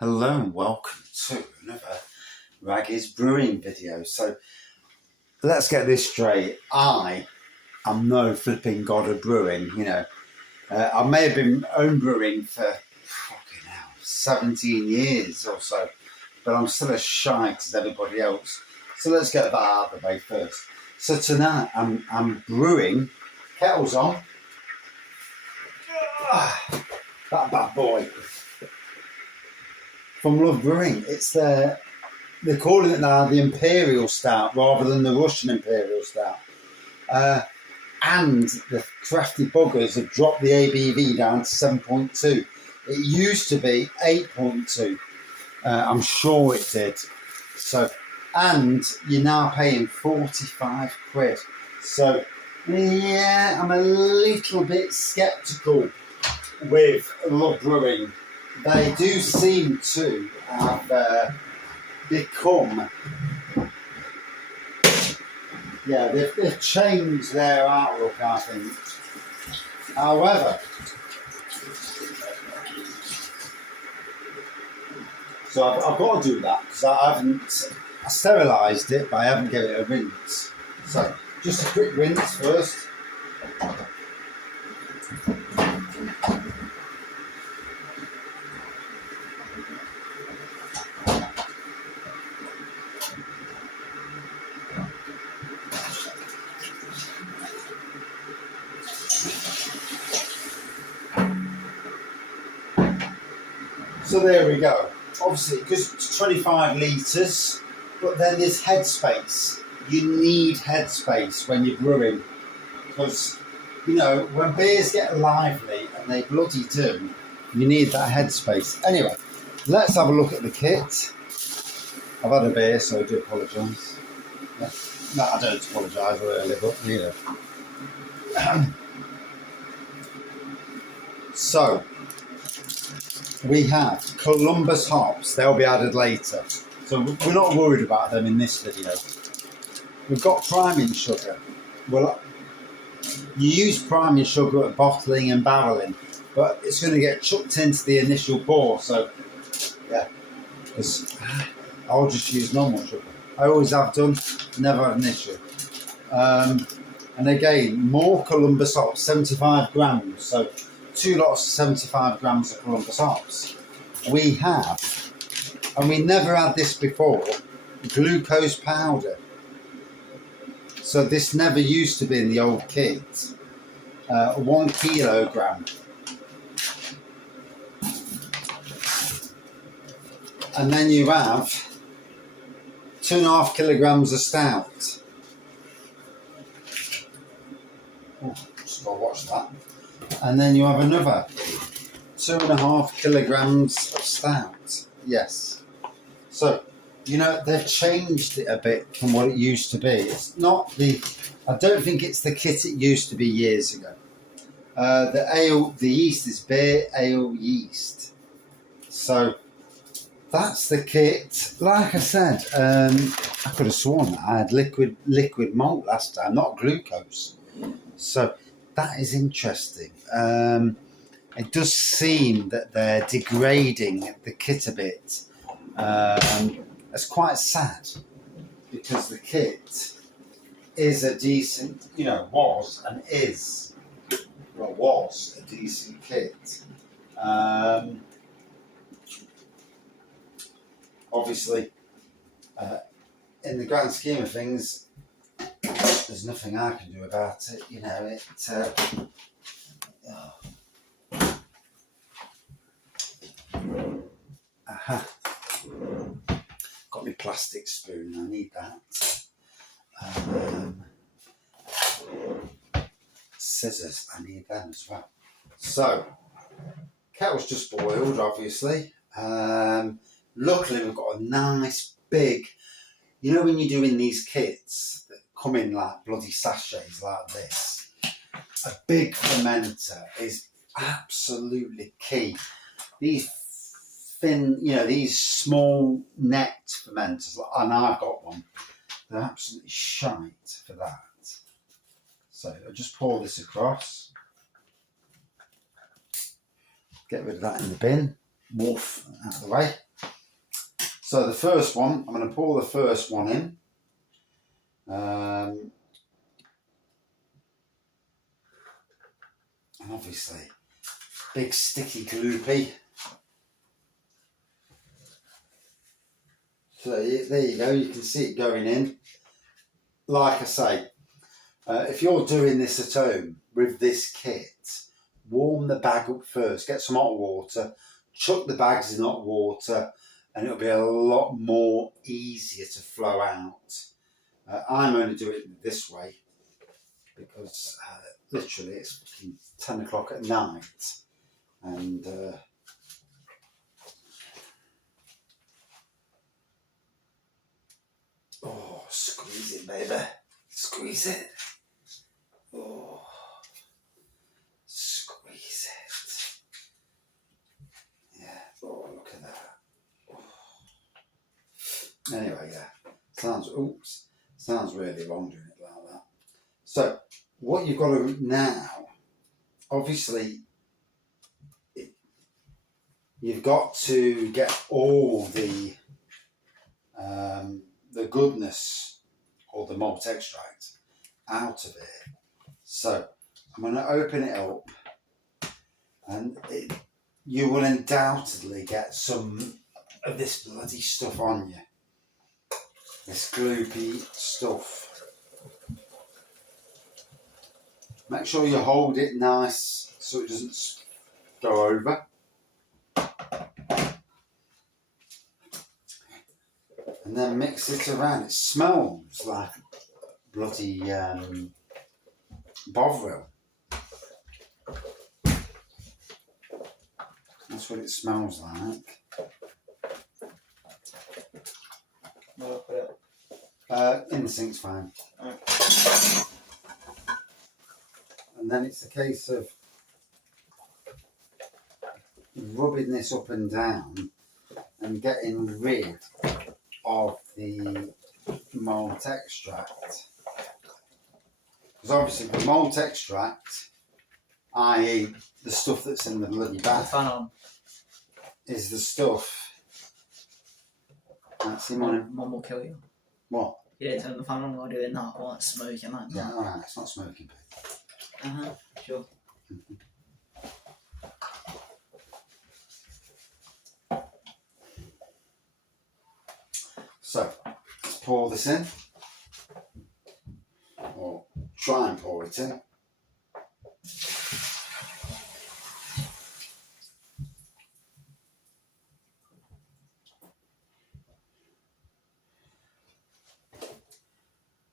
Hello and welcome to another Raggy's Brewing video. So let's get this straight. I am no flipping god of brewing, I may have been home brewing for 17 years or so, but I'm still as shy as everybody else. So let's get that out of the way first. So tonight I'm brewing, kettle's on. That bad boy. From Love Brewing. It's they're calling it now the Imperial Stout rather than the Russian Imperial Stout. And the crafty buggers have dropped the ABV down to 7.2. It used to be 8.2. I'm sure it did. So, and you're now paying 45 quid. So, yeah, I'm a little bit sceptical with Love Brewing. They do seem to have become, they've changed their outlook, I think. However, so I've got to do that because I sterilised it, but I haven't given it a rinse. So just a quick rinse first. So there we go. Obviously, because it's 25 litres, but then there's headspace. You need headspace when you're brewing. Because, when beers get lively, and they bloody do, you need that headspace. Anyway, let's have a look at the kit. I've had a beer, so I do apologise. Yeah. No, I don't apologise really, but, So, we have Columbus hops. They'll be added later. So we're not worried about them in this video. We've got priming sugar. Well, you use priming sugar at bottling and barreling, but it's going to get chucked into the initial pour. So, yeah, because I'll just use normal sugar. I always have done, never had an issue. And again, more Columbus hops, 75 grams. So 2 lots of 75 grams of Columbus hops. We have, and we never had this before, glucose powder. So this never used to be in the old kit. 1 kilogram. And then you have 2.5 kilograms of stout. Oh, just gotta watch that. And then you have another 2.5 kilograms of stout. Yes. So, they've changed it a bit from what it used to be. It's not I don't think it's the kit it used to be years ago. The yeast is beer ale yeast. So, that's the kit. Like I said, I could have sworn that I had liquid malt last time, not glucose. So, that is interesting. It does seem that they're degrading the kit a bit. It's quite sad because the kit is a decent, was a decent kit. Obviously, in the grand scheme of things, there's nothing I can do about it. Got my plastic spoon, I need that. Scissors, I need them as well. So, kettle's just boiled, obviously. Luckily, we've got a nice big, when you're doing these kits that come in like bloody sachets like this, a big fermenter is absolutely key. These thin, these small net fermenters, and I've got one, they're absolutely shite for that. So I'll just pour this across, get rid of that in the bin, woof, out of the way. So the first one, I'm going to pour the first one in. And obviously, big sticky gloopy. So there you go, you can see it going in. Like I say, if you're doing this at home with this kit, warm the bag up first, get some hot water, chuck the bags in hot water, and it'll be a lot more easier to flow out. I'm only doing it this way because literally it's 10 o'clock at night, and oh, squeeze it, baby, squeeze it. Oh, squeeze it. Yeah. Oh, look at that. Oh. Anyway, yeah. Sounds really long doing it like that. So, what you've got to now, obviously, you've got to get all the goodness or the malt extract out of it. So, I'm going to open it up, and you will undoubtedly get some of this bloody stuff on you. This gloopy stuff. Make sure you hold it nice so it doesn't go over. And then mix it around. It smells like bloody Bovril. That's what it smells like. Where do I put it? In the sink's fine. Right. And then it's a case of rubbing this up and down and getting rid of the malt extract. Because obviously the malt extract, i.e. the stuff that's in the bloody bath, Fan on. is the stuff. That's him on him. Mum will kill you. What? You didn't turn the fan on while doing that, or it's smoking like that. Yeah, alright, it's not smoking. Sure. So, let's pour this in. Or try and pour it in.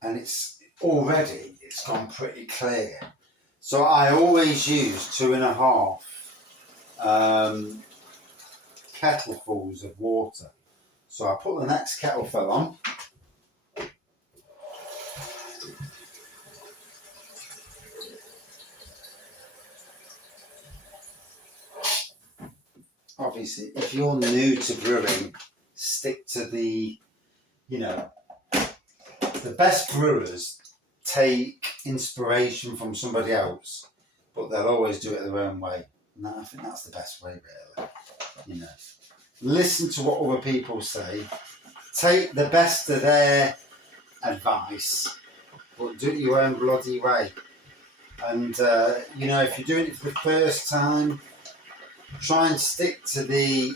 And it's gone pretty clear. So I always use 2.5 kettlefuls of water. So I put the next kettleful on. Obviously, if you're new to brewing, stick to the, the best brewers take inspiration from somebody else, but they'll always do it their own way. And I think that's the best way, really. Listen to what other people say, take the best of their advice, but do it your own bloody way. And, if you're doing it for the first time, try and stick to the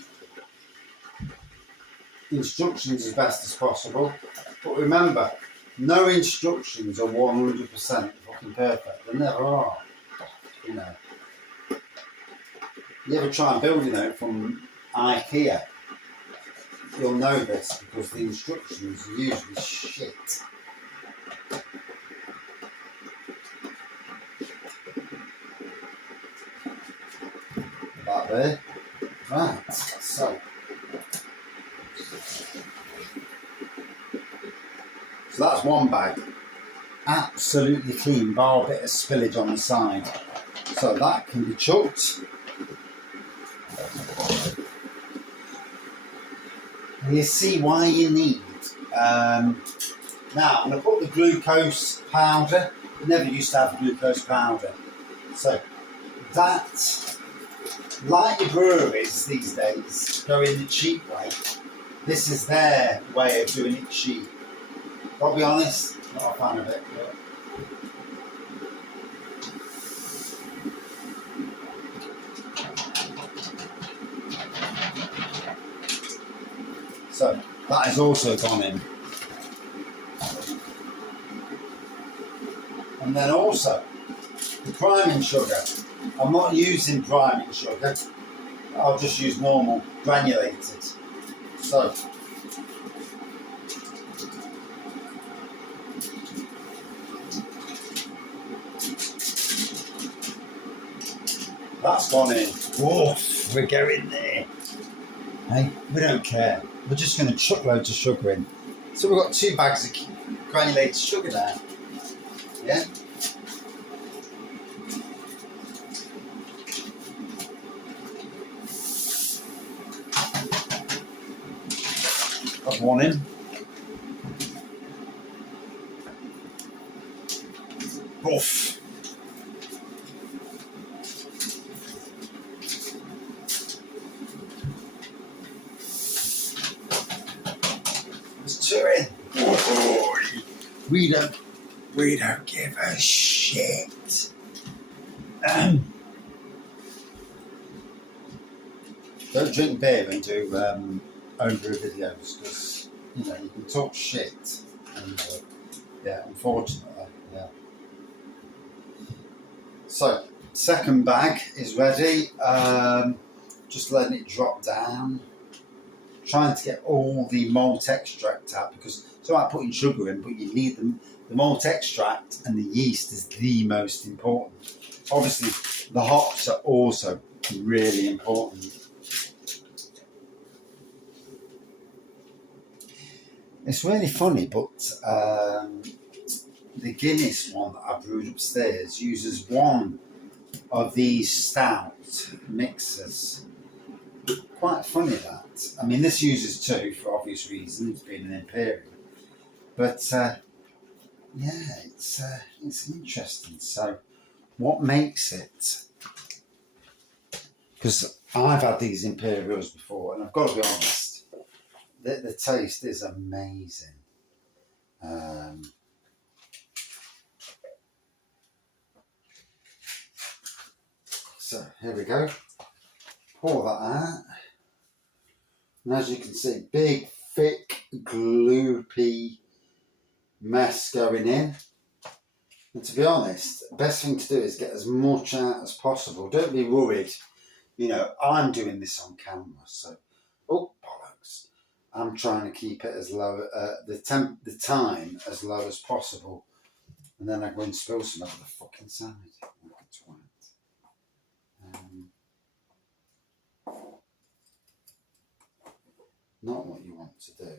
instructions as best as possible. But remember, no instructions are 100% fucking perfect. They never are. You ever try and build from IKEA, you'll know this because the instructions are usually shit. About there. Right, so that's one bag. Absolutely clean, bar a bit of spillage on the side. So that can be chucked. And you see why you need. Now I'm going to put the glucose powder. I never used to have glucose powder. So that, like your breweries these days, go in the cheap way. this is their way of doing it cheap. I'll be honest, not a fan of it. But so that has also gone in. And then also the priming sugar. I'm not using priming sugar. I'll just use normal granulated. So that's gone in. Woof, we're going there. Hey, we don't care. We're just going to chuck loads of sugar in. So we've got 2 bags of granulated sugar there. Yeah. That's one in. Woof. We don't give a shit. Don't drink beer and do homebrew videos because you know you can talk shit and yeah, unfortunately, yeah. So second bag is ready. Just letting it drop down. Trying to get all the malt extract out because it's all right putting sugar in, but you need the malt extract and the yeast is the most important. Obviously, the hops are also really important. It's really funny, but the Guinness one that I brewed upstairs uses one of these stout mixers. Quite funny that. I mean, this uses 2 for obvious reasons, being an Imperial. But yeah, it's interesting. So, what makes it? Because I've had these Imperials before, and I've got to be honest, the taste is amazing. So here we go. Pour that out. And as you can see, big, thick, gloopy mess going in. And to be honest, the best thing to do is get as much out as possible. Don't be worried. You know, I'm doing this on camera, so oh bollocks! I'm trying to keep it as low, the time as low as possible, and then I go and spill some over the fucking side. Like a twat. Not what you want to do.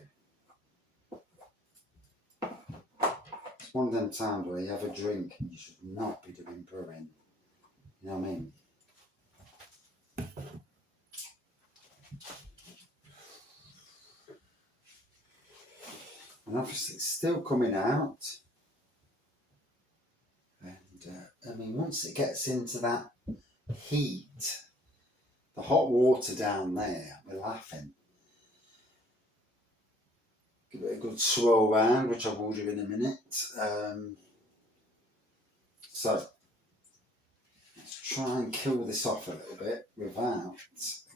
It's one of them times where you have a drink and you should not be doing brewing. You know what I mean? And obviously it's still coming out. And I mean, once it gets into that heat, the hot water down there, we're laughing. Give it a good swirl round, which I will do in a minute. So, let's try and kill this off a little bit without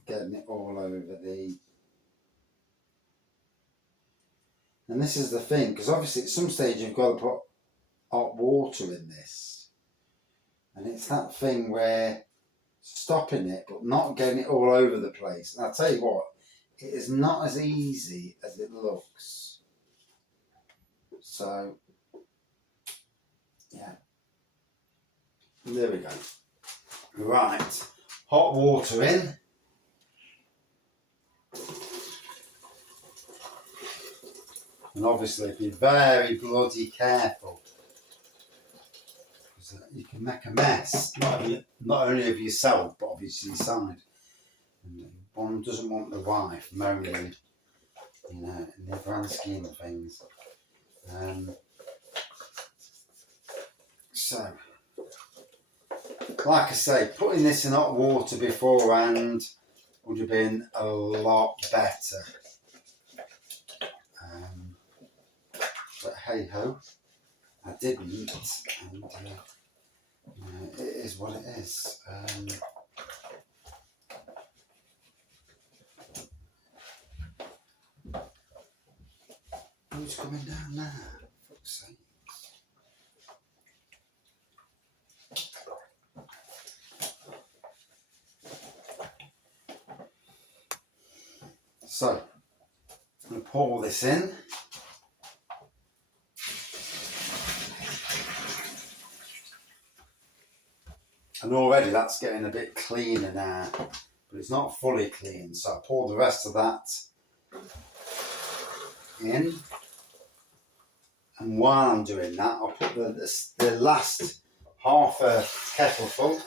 getting it all over the... And this is the thing, because obviously at some stage you've got to put hot water in this. And it's that thing where stopping it, but not getting it all over the place. And I'll tell you what, it is not as easy as it looks. So, yeah. There we go. Right. Hot water in. And obviously be very bloody careful. Because you can make a mess. Not only of yourself, but obviously inside. And one doesn't want the wife moaning, you know, in the grand scheme of things. So, like I say, putting this in hot water beforehand would have been a lot better. But hey ho, I didn't, and it is what it is. Who's coming down there? For fuck's sake. So, I'm going to pour this in. And already that's getting a bit cleaner now, but it's not fully clean. So I pour the rest of that in. And while I'm doing that, I'll put the last half a kettle full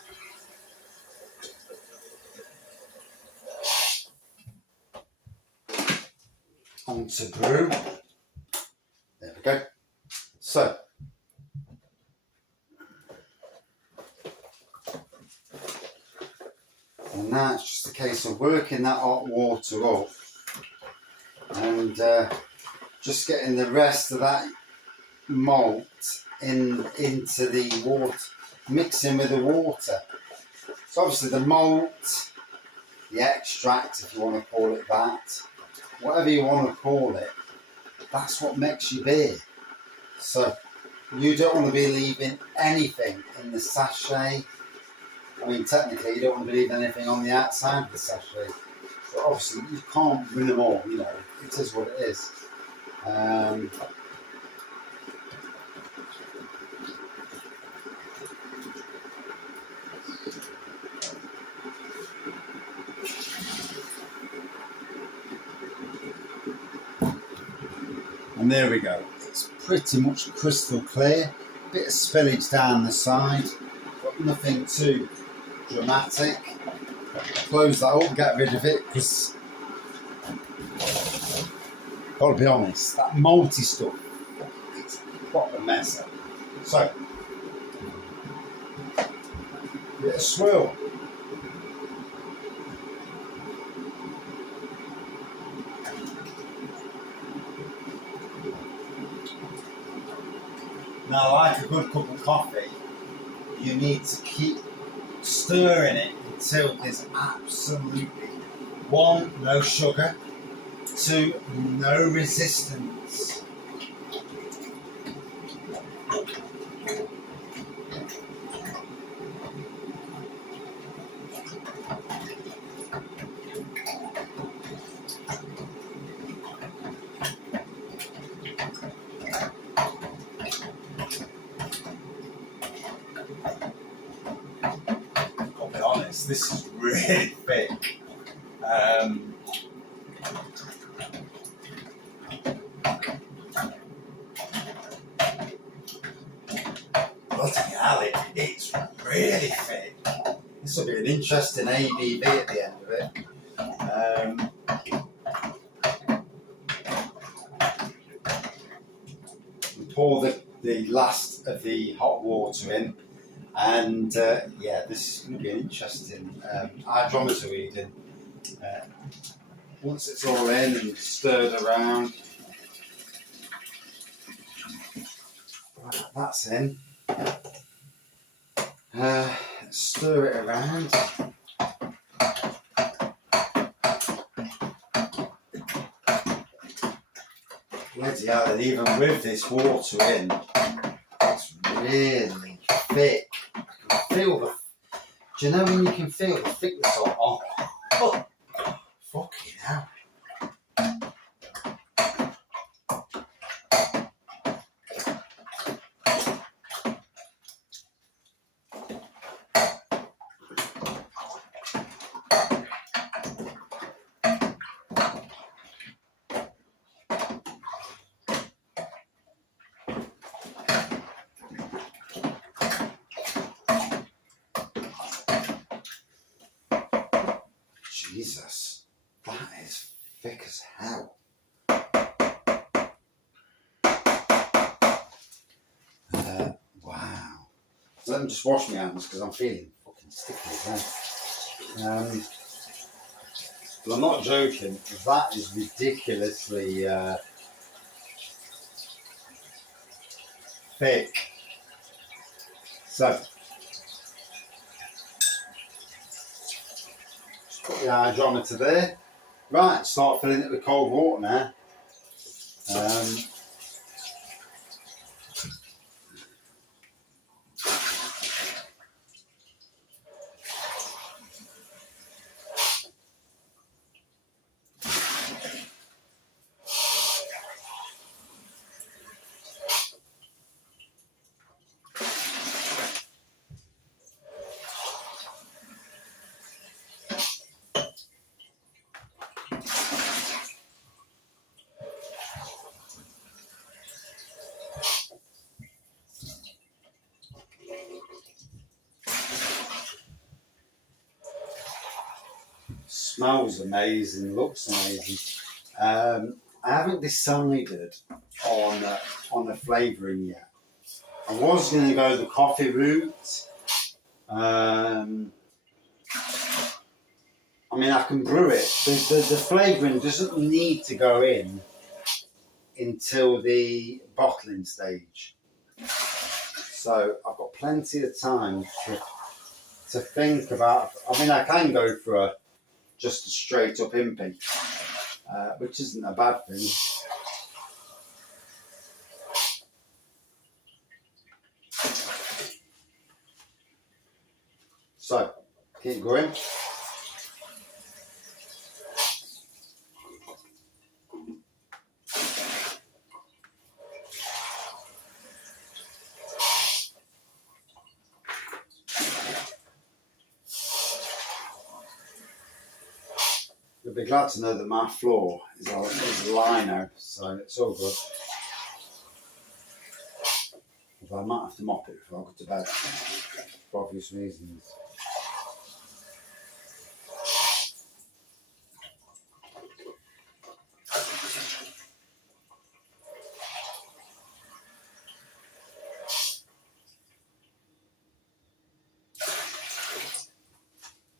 onto brew. There we go. So, and now it's just a case of working that hot water up and just getting the rest of that malt into the water, mixing with the water. So obviously the malt, the extract, if you want to call it that, whatever you want to call it, that's what makes your beer. So you don't want to be leaving anything in the sachet. I mean, technically you don't want to be leaving anything on the outside of the sachet. But obviously you can't win them all, you know, it is what it is. And there we go. It's pretty much crystal clear. A bit of spillage down the side, but nothing too dramatic. Close that up, get rid of it, because gotta be honest, that malty stuff, it's a proper messer. So, bit of swirl. Now, like a good cup of coffee, you need to keep stirring it until there's absolutely 1, no sugar, 2, no resistance. I'll be honest, this is really thick. Bloody hell, it's really thick. This will be an interesting ABV at the end of it. Pour the last of the hot water in, and yeah, this is going to be an interesting hydrometer reading. Once it's all in and stirred around, right, that's in. Stir it around. Bloody hell, and even with this water in, it's really thick. I can feel the. Do you know when you can feel the thickness of? Oh, fucking hell. Jesus, that is thick as hell. Wow. So let me just wash my hands because I'm feeling fucking sticky again. But I'm not joking, that is ridiculously thick. So, put the hydrometer there. Right, start filling it with cold water now. Smells amazing, looks amazing. I haven't decided on a flavouring yet. I was going to go the coffee route. I mean, I can brew it. The flavouring doesn't need to go in until the bottling stage. So I've got plenty of time to think about. I mean, I can go for just a straight up impy, which isn't a bad thing. So, keep going. You'll be glad to know that my floor is lino, so it's all good. Although I might have to mop it before I go to bed, for obvious reasons.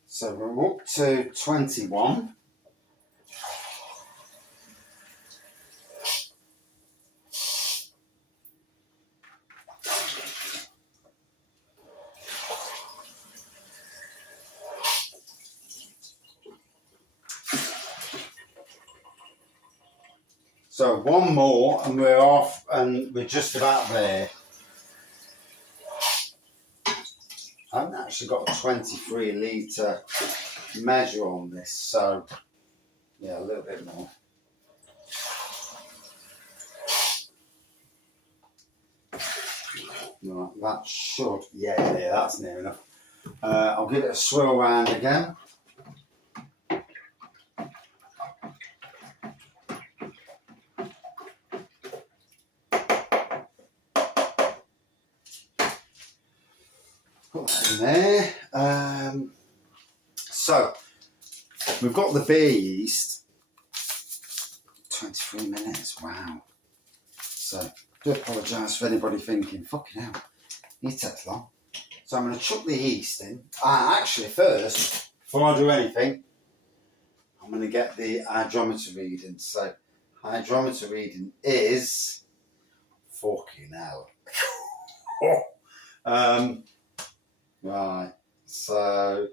So we're up to 21. So one more and we're off, and we're just about there. I haven't actually got a 23 litre measure on this, so yeah, a little bit more. Right, that should, yeah, that's near enough. I'll give it a swirl round again. Put that in there. So we've got the beer yeast. 23 minutes, wow. So I do apologise for anybody thinking, fucking hell, it takes long. So I'm going to chuck the yeast in. Actually, first, before I do anything, I'm going to get the hydrometer reading. So hydrometer reading is fucking hell. Right, so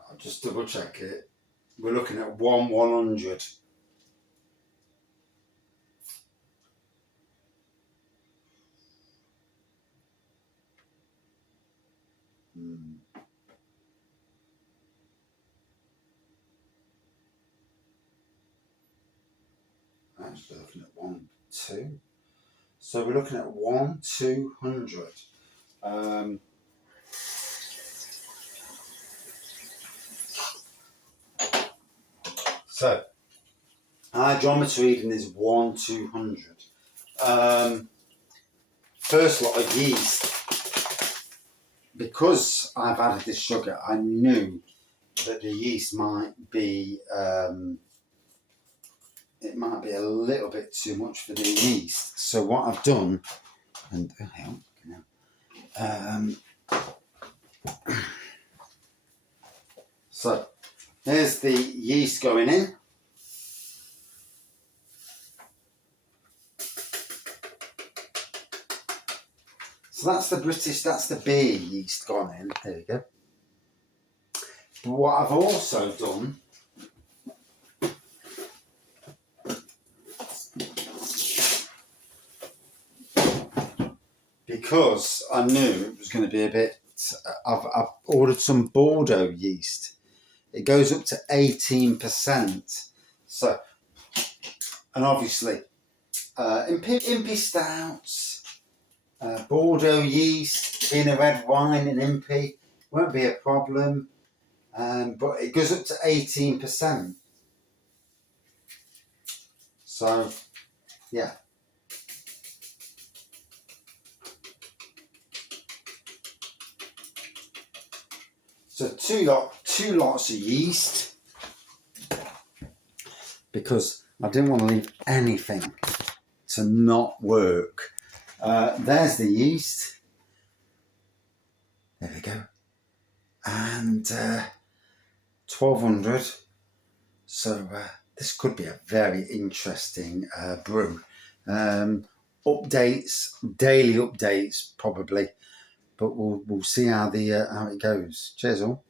I'll just double check it. We're looking at 100. Actually looking at 1-2. So we're looking at 1-200. So hydrometer reading is 1-200. First lot of yeast. Because I've added this sugar, I knew that the yeast might be it might be a little bit too much for the yeast. So what I've done, and so here's the yeast going in. So that's the British, that's the beer yeast gone in. There you go. But what I've also done, because I knew it was going to be a bit, I've ordered some Bordeaux yeast. It goes up to 18%. So, and obviously, Impy Stouts, Bordeaux yeast, being a red wine in Impy, won't be a problem. But it goes up to 18%. So, yeah. So two lots of yeast, because I didn't want to leave anything to not work. There's the yeast. There we go. And 1200. So this could be a very interesting brew. Updates, daily updates probably, but we'll see how it goes. Cheers all.